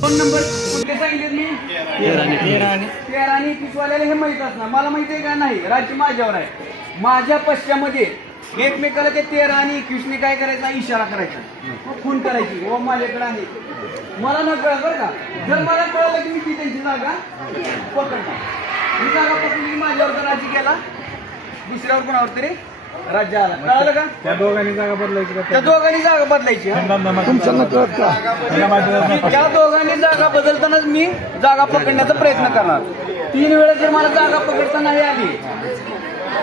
Phone number कुठले सांगितले मी? तेरा आणि एकवीसवाल्याला हे माहीत असणार. मला माहिती आहे का नाही? राज्य माझ्यावर आहे. माझ्या पश्च्यामध्ये एकमेकाला ते तेरा आणि एकवीसने काय करायचा? इशारा करायचा. खून करायची. व माझ्याकडे आहे. मला न कळत बरं का? जर मला कळलं की मी ती त्यांची जागा पकडणार. ही जागा पकडली की माझ्यावर तर राज्य केला दुसऱ्यावर कोणावर तरी राज्य आला. कळलं का? त्या दोघांनी जागा बदलायची त्या दोघांनी जागा बदलायची हा? मी त्या दोघांनी जागा बदलतानाच मी जागा पकडण्याचा प्रयत्न करणार. तीन वेळेस जर मला जागा पकडता नाही आली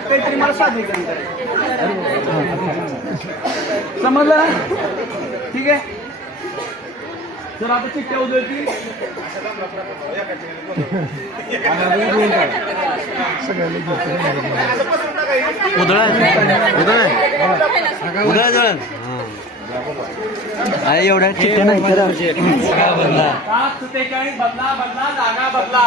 काहीतरी मला सादरीकरण करायचं समजलं ना? ठीक आहे? तर आता चिठ्ठ्या उदळती अरे एवढ्या चिठ्ठ्या नाही करा सात सत्तेचाळीस बदला. बदला जागा बदला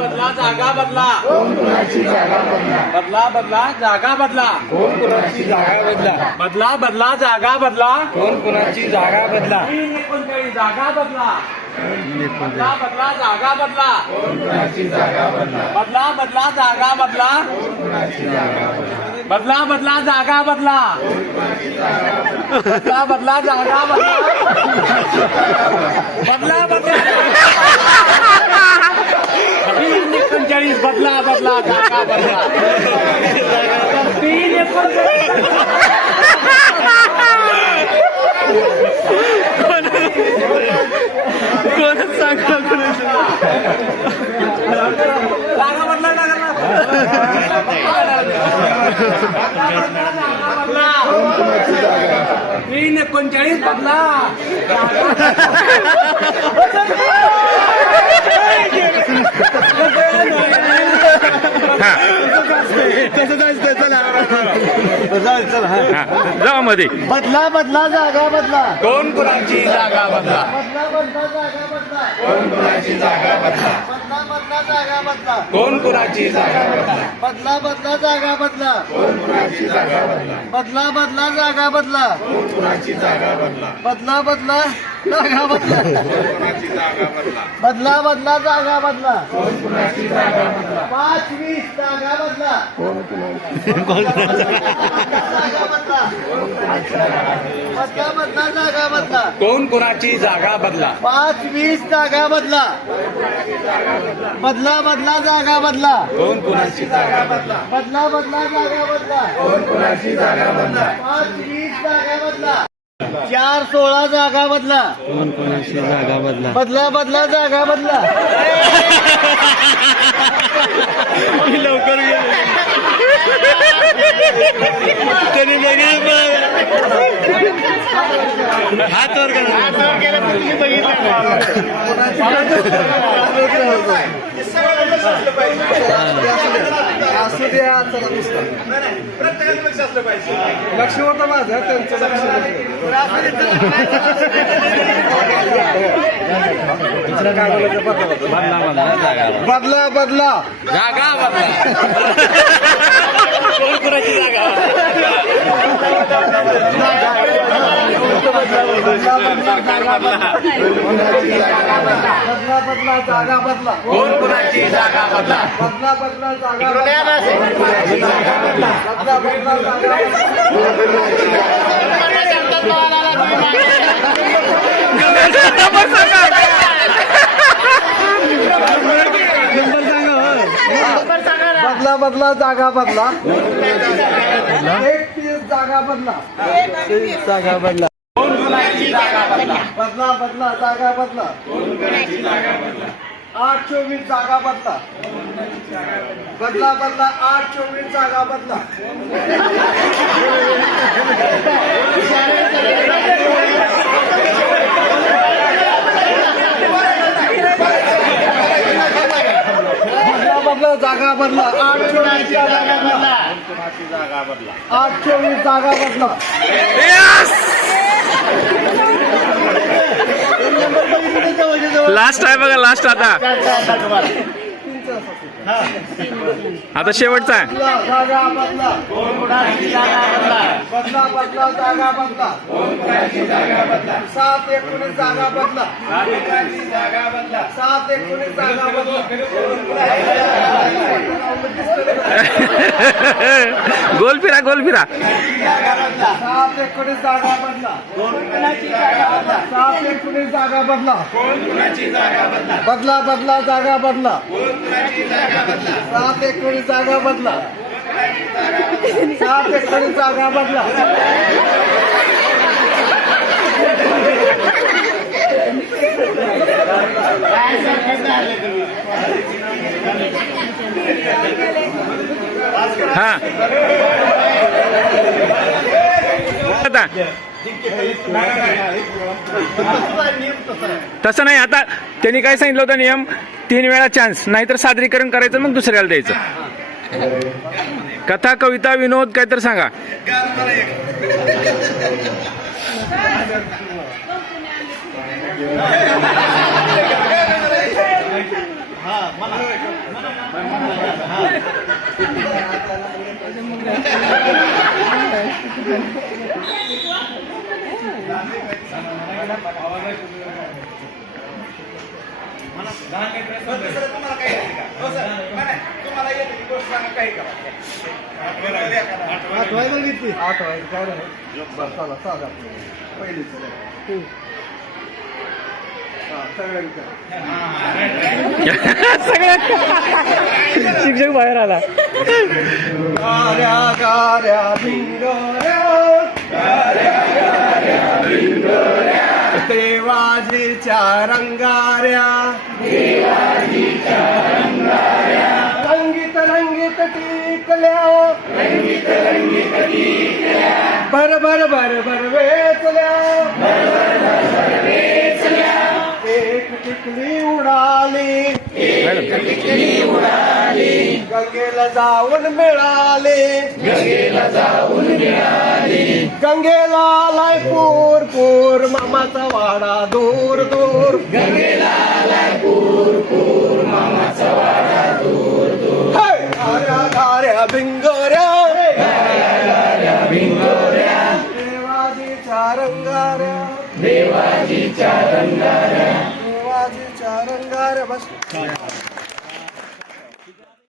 बदला बदला. जागा बदला? बदला बदला जागा बदला. बदला? बदला जागा बदला. कोण कोणाची जागा बदला? तीन एकोणचाळीस जागा बदला. बदला बदला जागा बदला. बदला? बदला जागा बदला. बदला? बदला जागा बदला. बदला बदला जागा बदला. बदला? बदला तीन एकोणचाळीस बदला बदला. जागा बदला तीन एकोणचाळीस जागा बदला. बदला तीन एकोणचाळीस बदला जा मध्ये. बदला बदला जागा बदला. कोण कोणाची जागा बदला? बदला बदला जागा बदला. कोण कोणाची जागा बदला? बदला बदला जागा बदला. कोण कोणाची जागा बदला? बदला बदला जागा बदला. बदला? बदला जागा बदला? बदला बदला. जागा बदला. बदला बदला जागा बदला. पाच वीस जागा बदला. जागा बदला बदला जागा बदला. कोण कोणाची जागा बदला? पाच वीस जागा बदला. बदला बदला जागा बदला. कोण कोणाची जागा बदला? बदला बदला जागा बदला. कोण कोणाची जागा बदला पाच वीस चार सोळा जागा बदला. कोण कोणाची जागा बदला? बदला बदला जागा बदला. लवकर त्यांनी हात वर असू द्या चला नुसतं. लक्ष होतं माझं त्यांचं लक्ष बदला बदला. जागा बदला. कोण कोणाची जागा बदला. बदला जागा बदला. कोण कोणाची जागा बदला बदला बदला जागा बदला जागा बदला. बदला जागा बदला एक तीस जागा बदला. जागा बदला. बदला बदला जागा बदला. आठ चोवीस जागा बदला. बदला बदला आठ चोवीस जागा बदला. बदला बदला जागा बदला. आठ जागा बदला. आठ चोवीस जागा बदला. लास्ट आहे बघा लास्ट आता. आता शेवटचा जागा बदला बदला बदला जागा बदला. सात एकोणीस जागा बदला. सात एकोणीस जागा बदला. गोल फिरा गोल फिरा. सात एकोणीस जागा बदला. सात एकोणीस जागा बदला. बदला बदला जागा बदला. सात एकोणीस जागा बदला. जागा बदला हा. आता तसं नाही आता त्यांनी काय सांगितलं होतं नियम? तीन वेळा चान्स नाहीतर सादरीकरण करायचं मग दुसऱ्याला द्यायचं. कथा कविता विनोद काहीतरी सांगा मला काय तर सांगा आठवायला घेतली आठवायला काय नाही. बरं, चला साधा. पहिलीच हा, सगळ्यांचं. शिक्षक बाहेर आला. देवाजीच्या रंगाऱ्या टिकल्या बर बर बर बर वेचल्या. एक टिकली उडाली. गंगेला जाऊन मिळाले. गंगेला जाऊन मिळाली गंगेला आलाय पूर पूर मामाचा वाडा दूर दूर. गंगेला आलाय पूर पूर ഭിങ്കോരാ ഭിങ്കോരാ ദേവാജി ചാരങ്കാര ദേവാജി ചാരങ്കാര ദേവാജി ചാരങ്കാര ബസ്